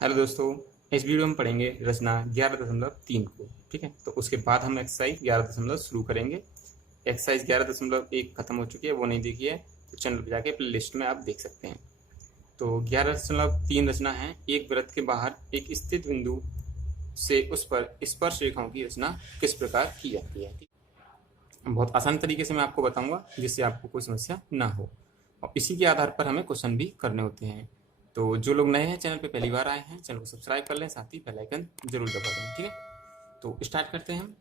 Hello दोस्तों, इस video में पढ़ेंगे रचना 11.3 को। ठीक है, तो उसके बाद हम एक्सरसाइज 11 शुरू करेंगे। एक्सरसाइज 11.1 खत्म हो चुकी है, वो नहीं देखी है तो चैनल पर जाके प्ले लिस्ट में आप देख सकते हैं। तो 11.3 रचना है, एक वृत्त के बाहर एक स्थित बिंदु से उस पर स्पर्श रेखाओं की रचना किस प्रकार की जाती है। बहुत आसान तरीके से मैं आपको बताऊंगा जिससे आपको कोई समस्या ना हो, और इसी के आधार पर हमें क्वेश्चन भी करने होते हैं। तो जो लोग नए हैं चैनल पे पहली बार आए हैं, चैनल को सब्सक्राइब कर लें, साथ ही बेल आइकन जरूर दबा दें। ठीक है, तो स्टार्ट करते हैं हम।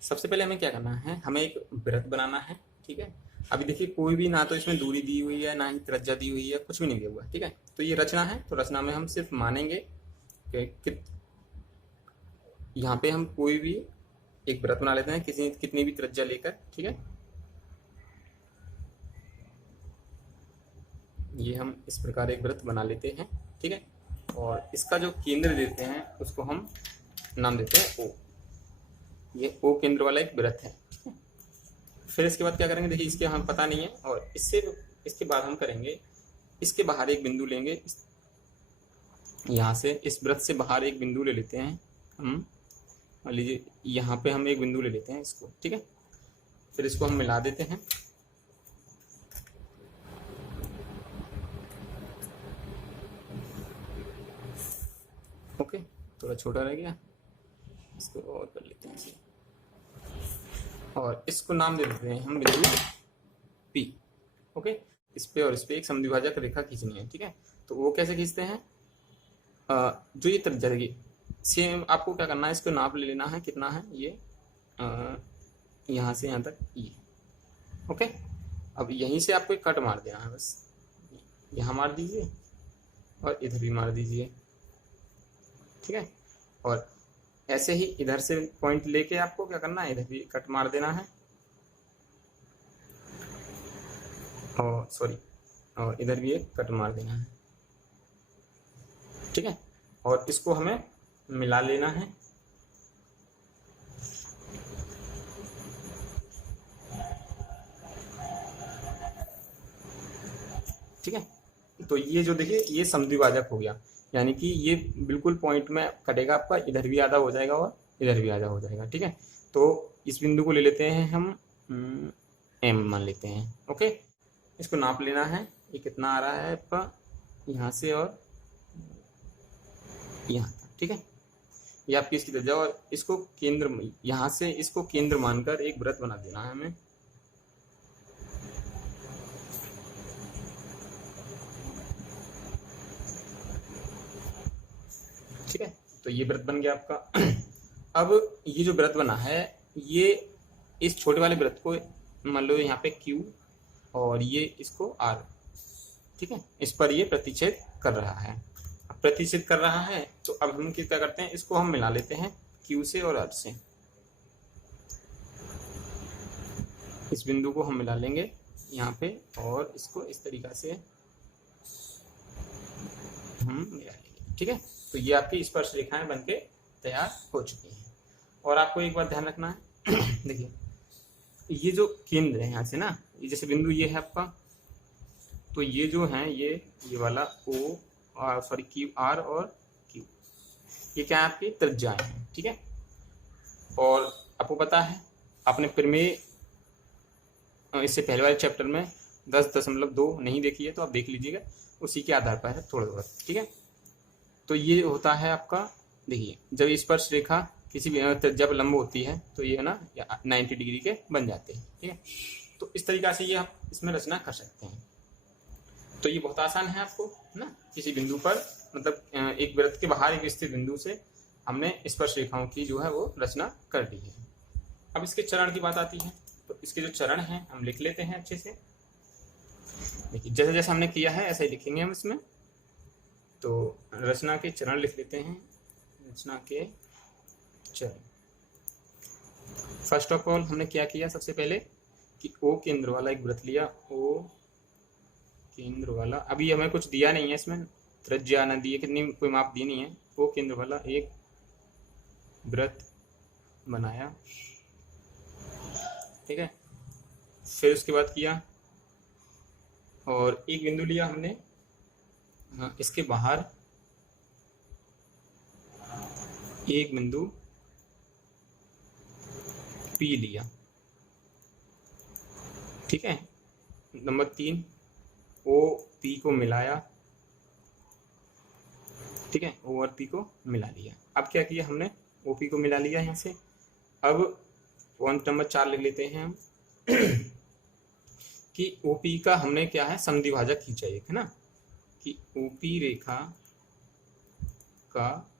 सबसे पहले हमें क्या करना है, हमें एक वृत्त बनाना है। ठीक है, अभी देखिए कोई भी ना तो इसमें दूरी दी हुई है, ना ही त्रिज्या दी हुई है, कुछ भी नहीं दिया हुआ है। ठीक है, तो ये रचना है, तो रचना में हम सिर्फ मानेंगे कि यहाँ पे हम कोई भी एक वृत्त बना लेते हैं कितनी भी त्रिज्या लेकर। ठीक है, ये हम इस प्रकार एक वृत्त बना लेते हैं। ठीक है, और इसका जो केंद्र देते हैं उसको हम नाम देते हैं ओ। ये ओ केंद्र वाला एक वृत्त है। फिर इसके बाद क्या करेंगे, देखिए इसके हमें पता नहीं है, और इसके बाद हम करेंगे, इसके बाहर एक बिंदु लेंगे। यहाँ से इस वृत्त से बाहर एक बिंदु ले लेते हैं हम। मान लीजिए यहाँ पे हम एक बिंदु ले लेते हैं इसको। ठीक है, फिर इसको हम मिला देते हैं। ओके, थोड़ा छोटा रह गया, इसको और कर लेते हैं, और इसको नाम दे देते हैं हम बिंदु P। ओके, इस पे और इस पे एक समद्विभाजक रेखा खींचनी है। ठीक है, तो वो कैसे खींचते हैं, जो ये त्रिज्या देखिए सेम, आपको क्या करना है, इसको नाप ले लेना है कितना है ये, यहाँ से यहाँ तक ये। ओके, अब यहीं से आपको एक कट मार देना है, बस यहाँ मार दीजिए और इधर भी मार दीजिए। ठीक है, और ऐसे ही इधर से पॉइंट लेके आपको क्या करना है, इधर भी कट मार देना है, और सॉरी, और इधर भी एक कट मार देना है। ठीक है, और इसको हमें मिला लेना है। ठीक है, तो ये जो देखिए ये समद्विभाजक हो गया, यानी कि ये बिल्कुल पॉइंट में कटेगा आपका, इधर भी आधा हो जाएगा और इधर भी आधा हो जाएगा। ठीक है, तो इस बिंदु को ले लेते हैं हम M मान लेते हैं। ओके, इसको नाप लेना है, ये कितना आ रहा है आपका यहाँ से और यहाँ तक। ठीक है, ये आपकी इसकी त्रिज्या, और इसको केंद्र, यहाँ से इसको केंद्र मानकर एक वृत्त बना देना है हमें। ठीक है, तो ये वृत्त बन गया आपका। अब ये जो वृत्त बना है, ये इस छोटे वाले वृत्त को मान लो यहाँ पे Q, और ये इसको R। ठीक है, इस पर ये प्रतिच्छेद कर रहा है। अब प्रतिच्छेद कर रहा है तो अब हम क्या करते हैं, इसको हम मिला लेते हैं Q से और R से। इस बिंदु को हम मिला लेंगे यहाँ पे, और इसको इस तरीका से हम मिला लेंगे। ठीक है, तो ये आपकी स्पर्श रेखाएं बनके तैयार हो चुकी हैं। और आपको एक बात ध्यान रखना है, देखिए ये जो केंद्र है यहाँ से ना, ये जैसे बिंदु ये है आपका, तो ये जो है ये वाला O और सॉरी Q, R और Q, ये क्या है आपकी त्रिज्याएं हैं। ठीक है, और आपको पता है आपने प्रमेय इससे पहले वाले चैप्टर में 10.2 नहीं देखी है तो आप देख लीजिएगा, उसी के आधार पर है थोड़ा बहुत। ठीक है, तो ये होता है आपका, देखिए जब स्पर्श रेखा किसी भी त्रिज्या पर लंब होती है तो ये है ना 90 डिग्री के बन जाते हैं। ठीक है, तो इस तरीका से ये आप इसमें रचना कर सकते हैं। तो ये बहुत आसान है आपको ना, किसी बिंदु पर मतलब एक वृत्त के बाहर एक स्थित बिंदु से हमने स्पर्श रेखाओं की जो है वो रचना कर दी है। अब इसके चरण की बात आती है, तो इसके जो चरण हैं हम लिख लेते हैं अच्छे से। देखिए जैसे जैसे हमने किया है ऐसा ही लिखेंगे हम इसमें। तो रचना के चरण लिख लेते हैं, रचना के चरण। फर्स्ट ऑफ ऑल हमने क्या किया, सबसे पहले कि O केंद्र वाला एक वृत्त लिया, O केंद्र वाला, अभी हमें कुछ दिया नहीं है इसमें, त्रिज्या न दी है, कितनी कोई माप दी नहीं है। O केंद्र वाला एक वृत्त बनाया। ठीक है, फिर उसके बाद किया और एक बिंदु लिया हमने इसके बाहर एक बिंदु P लिया, ठीक है। नंबर 3, OP को मिलाया, ठीक है, O और P को मिला लिया। अब क्या किया हमने, OP को मिला लिया यहाँ से। अब पॉइंट नंबर 4 लिख लेते हैं हम कि OP का हमने क्या है, समद्विभाजक खींचा एक, है ना, कि OP रेखा का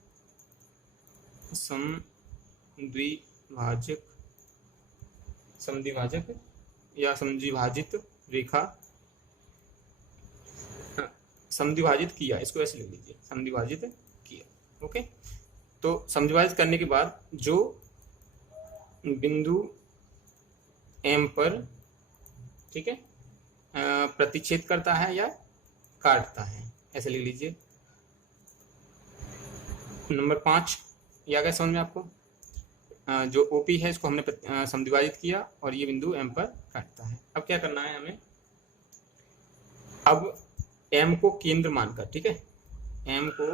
समद्विभाजक या समद्विभाजित रेखा, समद्विभाजित किया, इसको ऐसे लिख लीजिए, समद्विभाजित किया। ओके, तो समद्विभाजित करने के बाद जो बिंदु M पर, ठीक है, प्रतिच्छेद करता है या काटता है, ऐसे लिख लीजिए। नंबर 5, या क्या समझ में आपको, जो OP है इसको हमने समद्विभाजित किया और ये बिंदु M पर काटता है। अब क्या करना है हमें, अब M को केंद्र मानकर, ठीक है, M को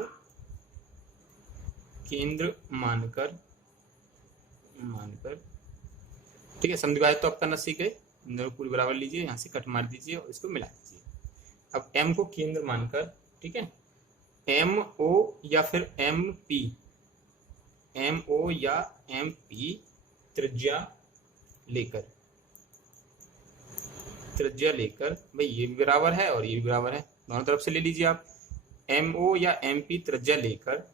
केंद्र मानकर, ठीक है, समद्विभाजित तो आप करना सीख गए, पूरी बराबर लीजिए, यहाँ से कट मार दीजिए और इसको मिला दीजिए। अब M को केंद्र मानकर, ठीक है, MO या फिर MO या MP त्रिज्या लेकर, भाई ये भी बराबर है और ये भी बराबर है, दोनों तरफ से ले लीजिए आप। MO या MP त्रिज्या लेकर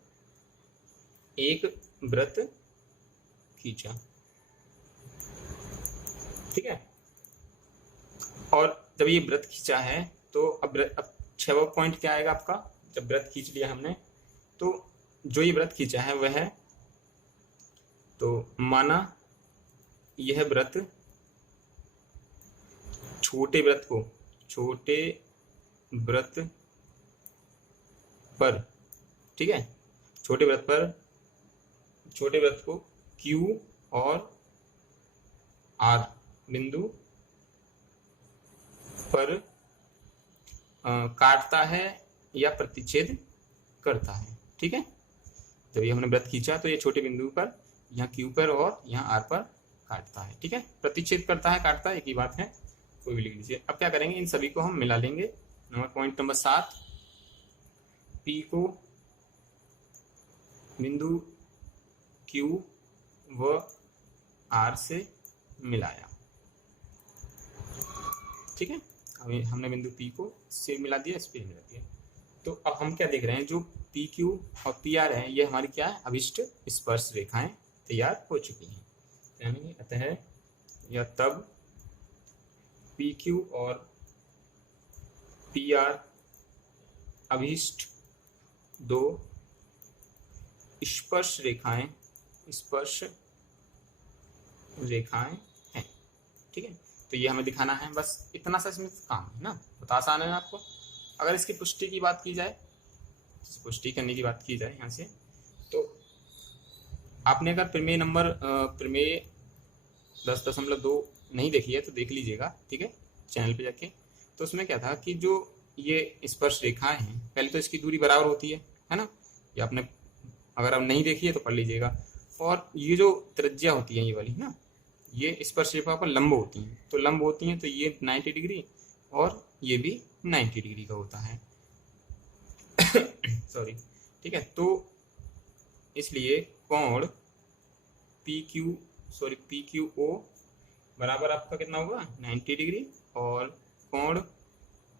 एक वृत्त खींचा, ठीक है। और जब ये वृत्त खींचा है तो अब 6वां पॉइंट क्या आएगा आपका, जब वृत्त खींच लिया हमने तो जो ये वृत्त खींचा है वह है, तो माना यह वृत्त छोटे वृत्त पर, ठीक है, छोटे वृत्त को Q और R बिंदु पर काटता है या प्रतिच्छेद करता है, ठीक है। जब ये हमने वृत्त खींचा तो ये छोटे बिंदु पर, यहाँ Q पर और यहाँ R पर काटता है, ठीक है। प्रतिच्छेद करता है, काटता है, एक ही बात है, कोई भी लिख लीजिए। अब क्या करेंगे, इन सभी को हम मिला लेंगे। पॉइंट नंबर 7, P को बिंदु Q व R से मिलाया, ठीक है। अभी हमने बिंदु P को से मिला दिया, इस पे मिला दिया। तो अब हम क्या देख रहे हैं, जो PQ और PR है ये हमारी क्या है, अभिष्ट स्पर्श रेखाएं तैयार हो चुकी हैं, यानी अतः या तब PQ और PR अभिष्ट दो स्पर्श रेखाएं हैं, ठीक है। तो ये हमें दिखाना है, बस इतना सा इसमें काम है ना, बहुत आसान है आपको। अगर इसकी पुष्टि की बात की जाए, पुष्टि करने की बात की जाए यहाँ से, तो आपने अगर प्रमेय 10.2 नहीं देखी है तो देख लीजिएगा, ठीक है, चैनल पे जाके। तो उसमें क्या था कि जो ये स्पर्श रेखाएं हैं, पहले तो इसकी दूरी बराबर होती है ना, ये आपने अगर आप नहीं देखी है तो पढ़ लीजिएगा। और ये जो त्रिज्या होती है ये वाली ना, ये स्पर्श रेखा पर लंब होती हैं, तो लंब होती हैं तो ये 90 डिग्री और ये भी 90 डिग्री का होता है सॉरी, ठीक है। तो इसलिए कोण PQO बराबर आपका कितना होगा, 90 डिग्री, और कोण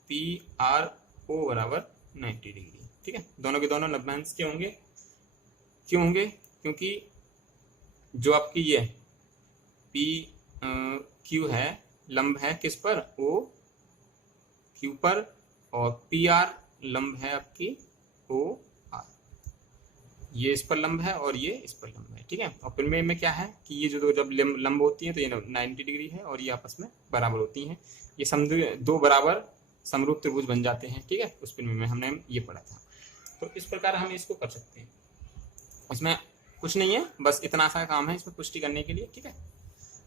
PRO बराबर 90 डिग्री, ठीक है। दोनों के दोनों नब्यांश के होंगे, क्यों होंगे, क्योंकि जो आपकी ये PQ है लंब है किस पर, OQ पर, और PR लंब है आपकी OR, ये इस पर लंब है और ये इस पर लंब है, ठीक है। और प्रमेय में क्या है कि ये जो जब लंब होती है तो ये 90 डिग्री है और ये आपस में बराबर होती हैं, ये दो बराबर समरूप त्रिभुज बन जाते हैं, ठीक है। उस प्रमेय में हमने ये पढ़ा था। तो इस प्रकार हम इसको कर सकते हैं, इसमें कुछ नहीं है, बस इतना सा काम है इसमें पुष्टि करने के लिए, ठीक है।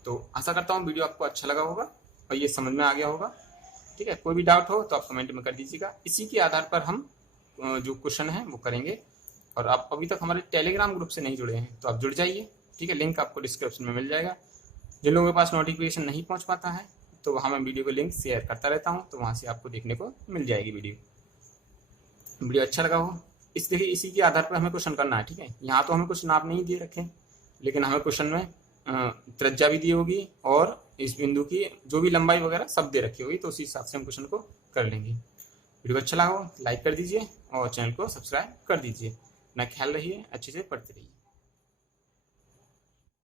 तो आशा करता हूँ वीडियो आपको अच्छा लगा होगा और ये समझ में आ गया होगा। ठीक है, कोई भी डाउट हो तो आप कमेंट में कर दीजिएगा। इसी के आधार पर हम जो क्वेश्चन है वो करेंगे। और आप अभी तक हमारे टेलीग्राम ग्रुप से नहीं जुड़े हैं तो आप जुड़ जाइए, ठीक है, लिंक आपको डिस्क्रिप्शन में मिल जाएगा। जिन लोगों के पास नोटिफिकेशन नहीं पहुंच पाता है तो वहाँ मैं वीडियो को लिंक शेयर करता रहता हूँ, तो वहाँ से आपको देखने को मिल जाएगी वीडियो अच्छा लगा हो इस देखिए इसी के आधार पर हमें क्वेश्चन करना है, ठीक है। यहाँ तो हमें कुछ नाप नहीं दिए रखे, लेकिन हमें क्वेश्चन में त्रिज्या भी दी होगी और इस बिंदु की जो भी लंबाई वगैरह सब दे रखी होगी, तो उसी हिसाब से हम क्वेश्चन को कर लेंगे। वीडियो अच्छा लगा हो लाइक कर दीजिए और चैनल को सब्सक्राइब कर दीजिए। अपना ख्याल रहिए, अच्छे से पढ़ते रहिए।